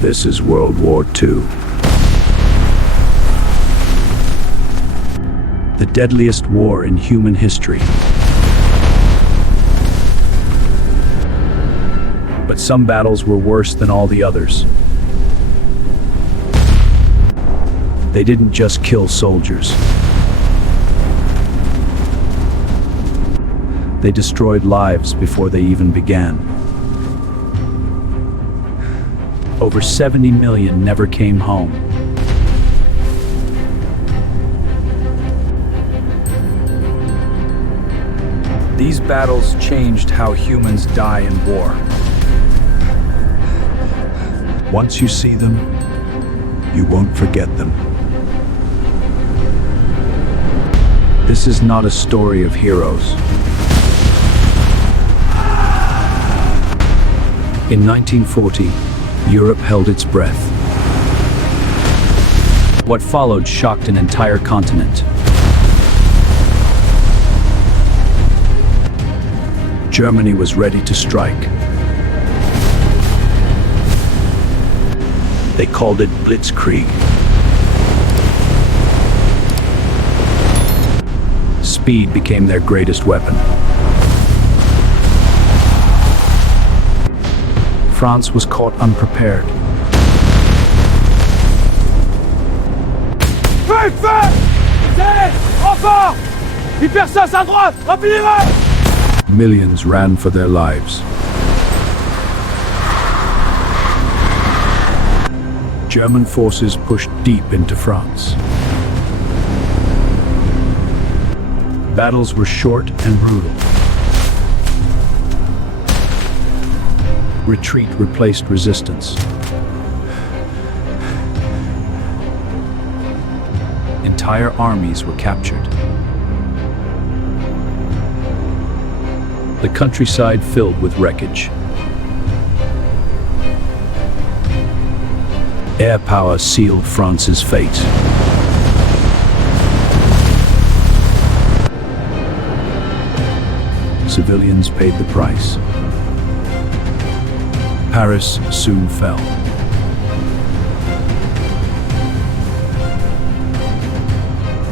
This is World War II. The deadliest war in human history. But some battles were worse than all the others. They didn't just kill soldiers. They destroyed lives before they even began. Over 70 million never came home. These battles changed how humans die in war. Once you see them, you won't forget them. This is not a story of heroes. In 1940, Europe held its breath. What followed shocked an entire continent. Germany was ready to strike. They called it Blitzkrieg. Speed became their greatest weapon. France was caught unprepared. Feu! Feu! Tirez! Renfort! Hypersos à droite! Rapidement! Millions ran for their lives. German forces pushed deep into France. Battles were short and brutal. Retreat replaced resistance. Entire armies were captured. The countryside filled with wreckage. Air power sealed France's fate. Civilians paid the price. Paris soon fell.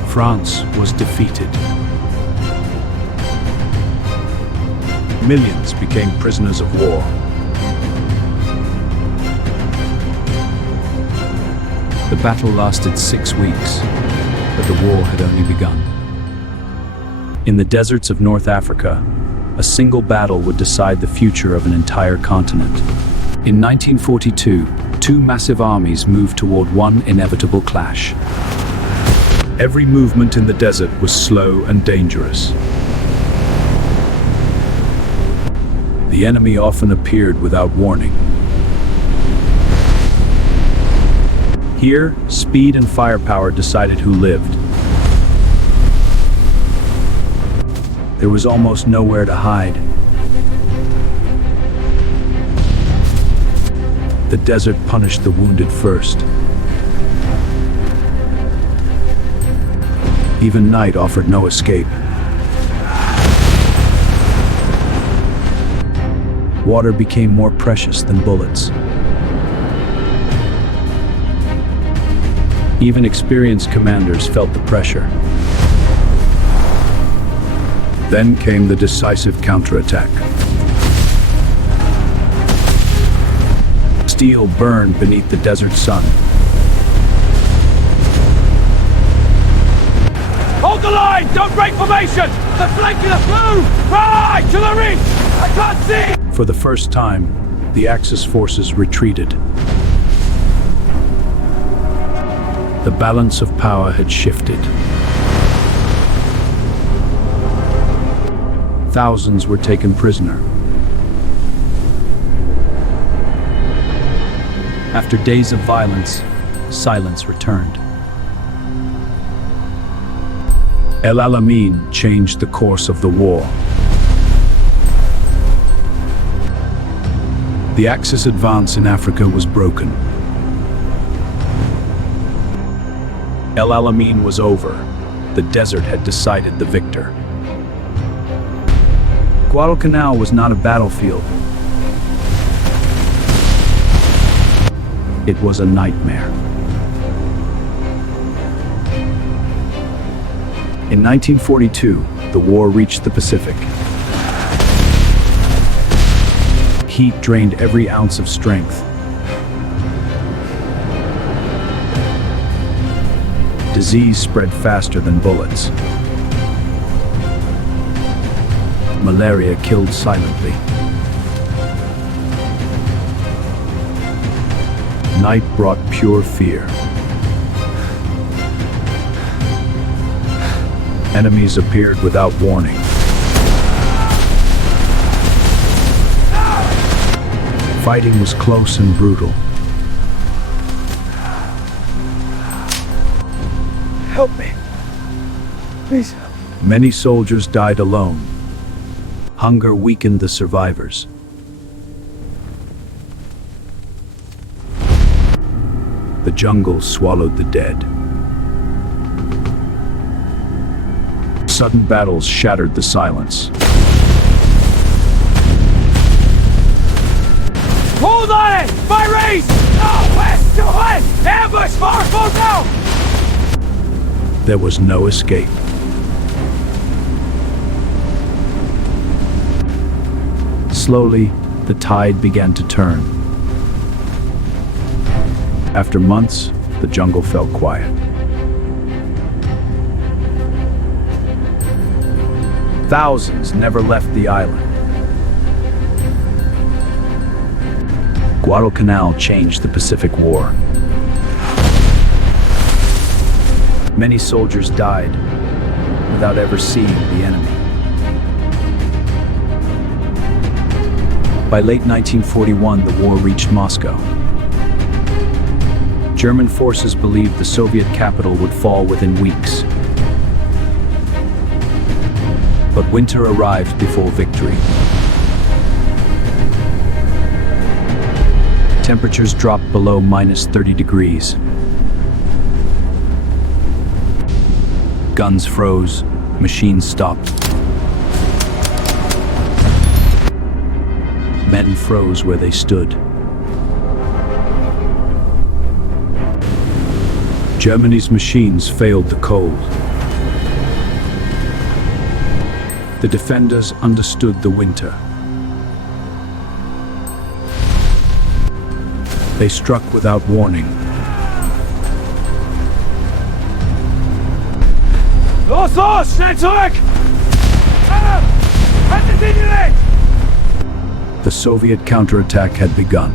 France was defeated. Millions became prisoners of war. The battle lasted 6 weeks, but the war had only begun. In the deserts of North Africa, a single battle would decide the future of an entire continent. In 1942, two massive armies moved toward one inevitable clash. Every movement in the desert was slow and dangerous. The enemy often appeared without warning. Here, speed and firepower decided who lived. There was almost nowhere to hide. The desert punished the wounded first. Even night offered no escape. Water became more precious than bullets. Even experienced commanders felt the pressure. Then came the decisive counterattack. Steel burned beneath the desert sun. Hold the line! Don't break formation! The flanking move! Right! To the reach! I can't see! For the first time, the Axis forces retreated. The balance of power had shifted. Thousands were taken prisoner. After days of violence, silence returned. El Alamein changed the course of the war. The Axis advance in Africa was broken. El Alamein was over. The desert had decided the victor. Guadalcanal was not a battlefield. It was a nightmare. In 1942, the war reached the Pacific. Heat drained every ounce of strength. Disease spread faster than bullets. Malaria killed silently. Night brought pure fear. Enemies appeared without warning. Fighting was close and brutal. Help me. Please. Many soldiers died alone. Hunger weakened the survivors. The jungle swallowed the dead. Sudden battles shattered the silence. Hold on it! My race! No, west to west! Ambush! Far, fall down! There was no escape. Slowly, the tide began to turn. After months, the jungle fell quiet. Thousands never left the island. Guadalcanal changed the Pacific War. Many soldiers died without ever seeing the enemy. By late 1941, the war reached Moscow. German forces believed the Soviet capital would fall within weeks. But winter arrived before victory. Temperatures dropped below -30 degrees. Guns froze, machines stopped. Men froze where they stood. Germany's machines failed the cold. The defenders understood the winter. They struck without warning. Los, los! Schnell zurück! Haltet ihn direkt! The Soviet counterattack had begun.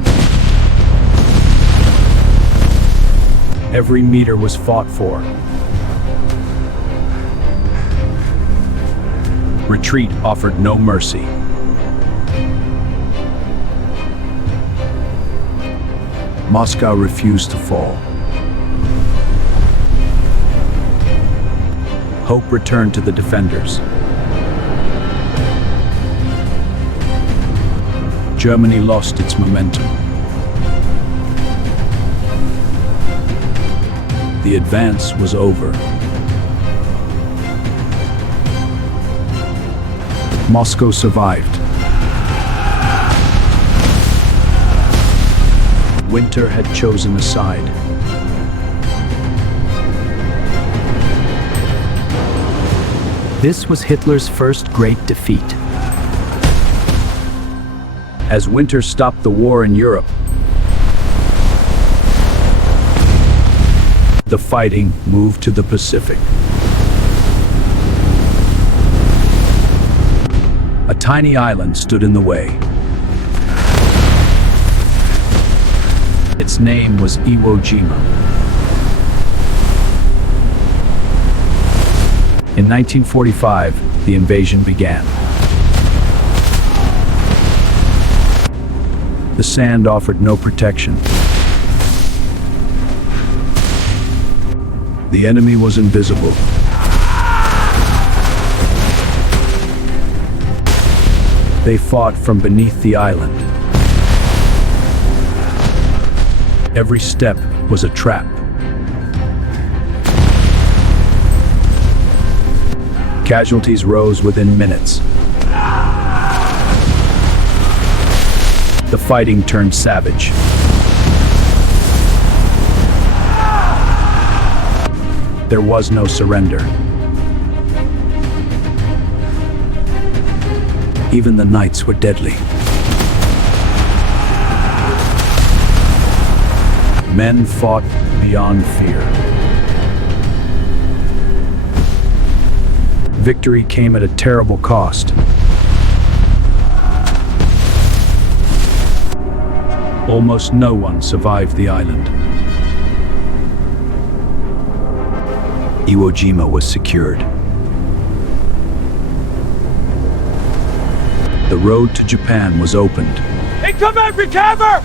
Every meter was fought for. Retreat offered no mercy. Moscow refused to fall. Hope returned to the defenders. Germany lost its momentum. The advance was over. Moscow survived. Winter had chosen a side. This was Hitler's first great defeat. As winter stopped the war in Europe, the fighting moved to the Pacific. A tiny island stood in the way. Its name was Iwo Jima. In 1945, the invasion began. The sand offered no protection. The enemy was invisible. They fought from beneath the island. Every step was a trap. Casualties rose within minutes. The fighting turned savage. there was no surrender. Even the nights were deadly. Men fought beyond fear. Victory came at a terrible cost. Almost no one survived the island. Iwo Jima was secured. The road to Japan was opened. Incoming, recover!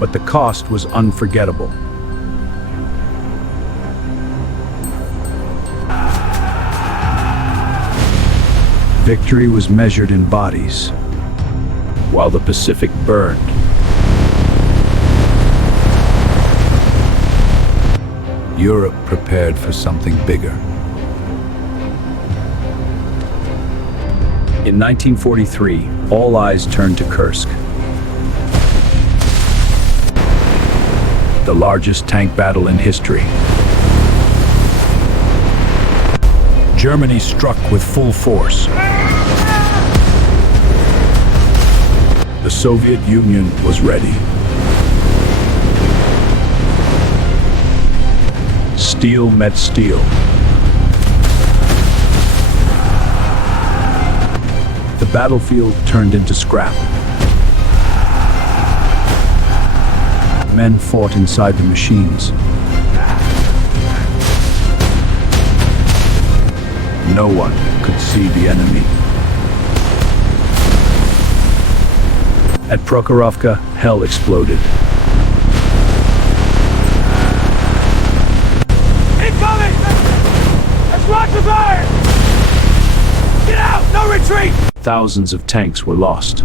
But the cost was unforgettable. Victory was measured in bodies, while the Pacific burned. Europe prepared for something bigger. In 1943, all eyes turned to Kursk. The largest tank battle in history. Germany struck with full force. The Soviet Union was ready. Steel met steel. The battlefield turned into scrap. Men fought inside the machines. No one could see the enemy. At Prokhorovka, hell exploded. Incoming! It's rocket fire! Get out! No retreat! Thousands of tanks were lost.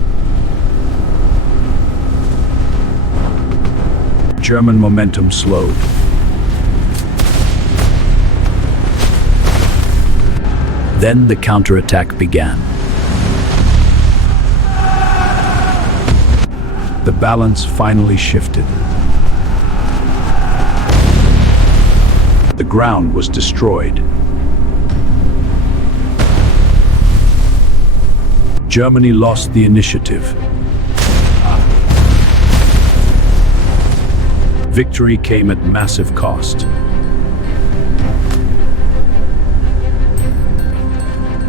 German momentum slowed. Then the counterattack began. The balance finally shifted. The ground was destroyed. Germany lost the initiative. Victory came at massive cost.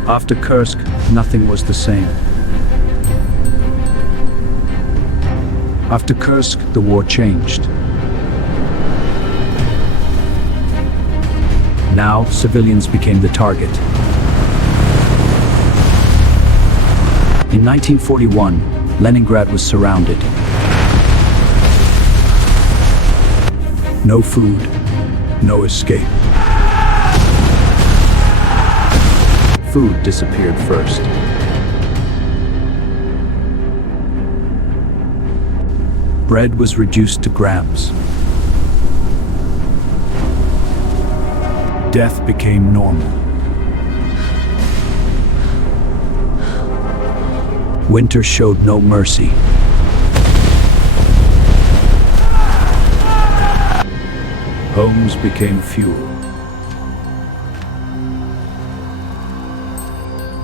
After Kursk, nothing was the same. After Kursk, the war changed. Now, civilians became the target. In 1941, Leningrad was surrounded. No food, no escape. Food disappeared first. Bread was reduced to grams. Death became normal. Winter showed no mercy. Homes became fuel.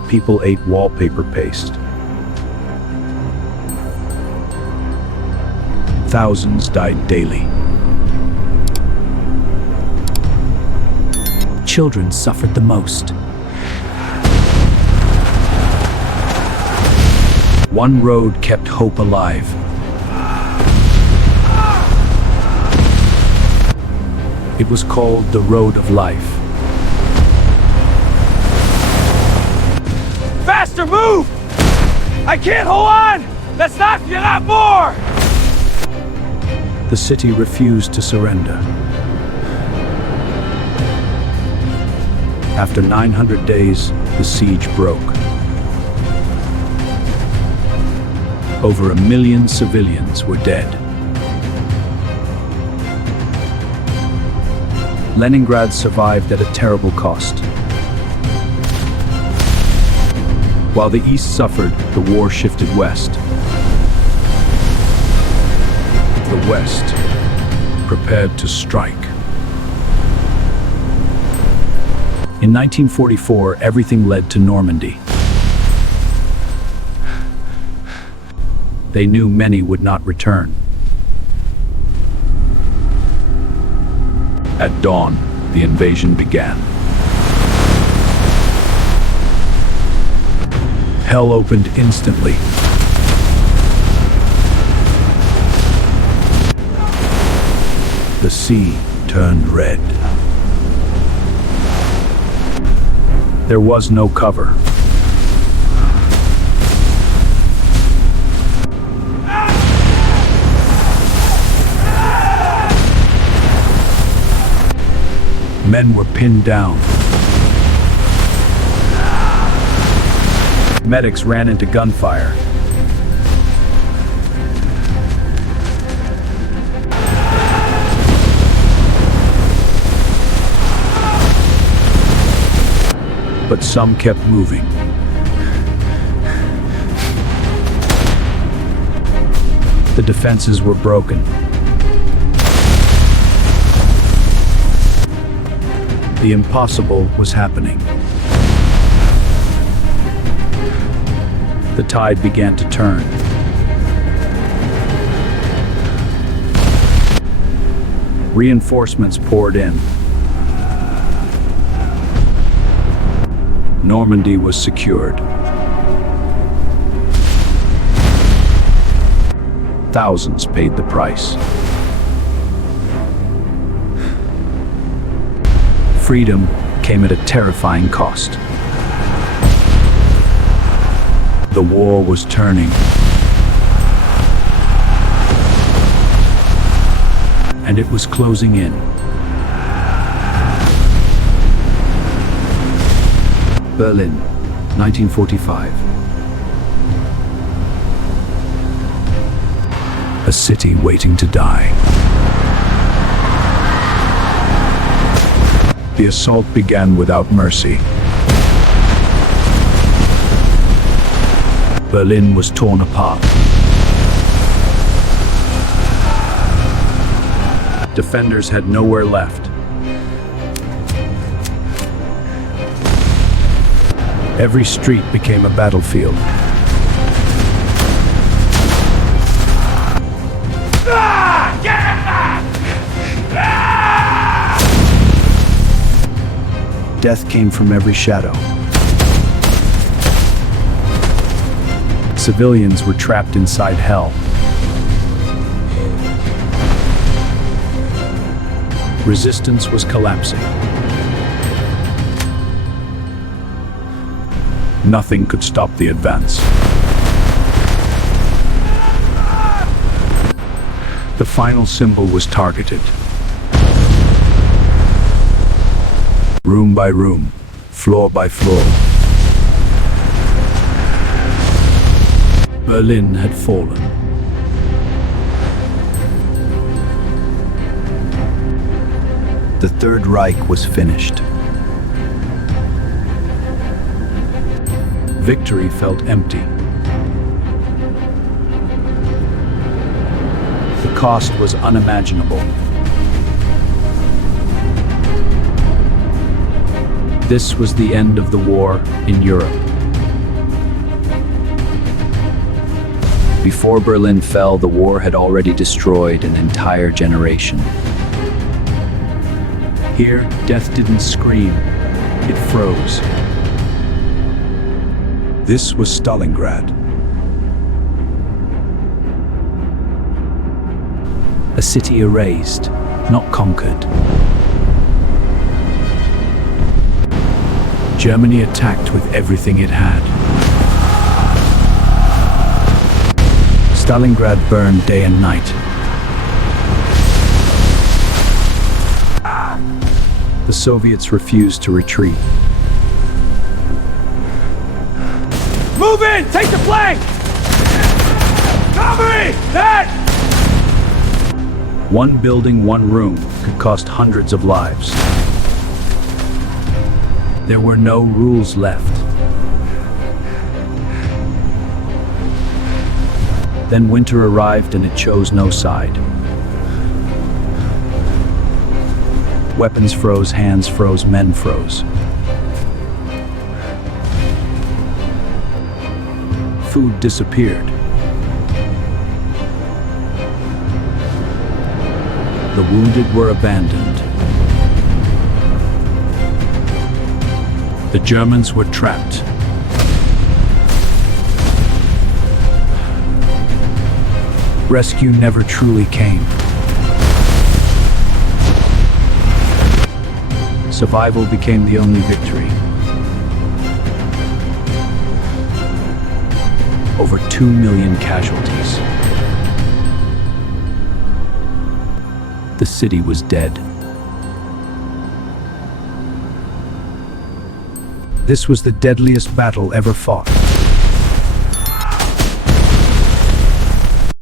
People ate wallpaper paste. Thousands died daily. Children suffered the most. One road kept hope alive. It was called the Road of Life. Faster, move! I can't hold on! That's not you got more! The city refused to surrender. After 900 days, the siege broke. Over 1 million civilians were dead. Leningrad survived at a terrible cost. While the East suffered, the war shifted west. The West prepared to strike. In 1944, everything led to Normandy. They knew many would not return. At dawn, the invasion began. Hell opened instantly. The sea turned red. There was no cover. Men were pinned down. Medics ran into gunfire. But some kept moving. The defenses were broken. The impossible was happening. The tide began to turn. Reinforcements poured in. Normandy was secured. Thousands paid the price. Freedom came at a terrifying cost. The war was turning. And it was closing in. Berlin, 1945. A city waiting to die. The assault began without mercy. Berlin was torn apart. Defenders had nowhere left. Every street became a battlefield. Death came from every shadow. Civilians were trapped inside hell. Resistance was collapsing. Nothing could stop the advance. The final symbol was targeted. Room by room, floor by floor. Berlin had fallen. The Third Reich was finished. Victory felt empty. The cost was unimaginable. This was the end of the war in Europe. Before Berlin fell, the war had already destroyed an entire generation. Here, death didn't scream, it froze. This was Stalingrad. A city erased, not conquered. Germany attacked with everything it had. Stalingrad burned day and night. The Soviets refused to retreat. Move in! Take the flank! Cover me! That! One building, one room could cost hundreds of lives. There were no rules left. Then winter arrived and it chose no side. Weapons froze, hands froze, men froze. food disappeared. The wounded were abandoned. The Germans were trapped. Rescue never truly came. Survival became the only victory. Over 2 million casualties. The city was dead. This was the deadliest battle ever fought.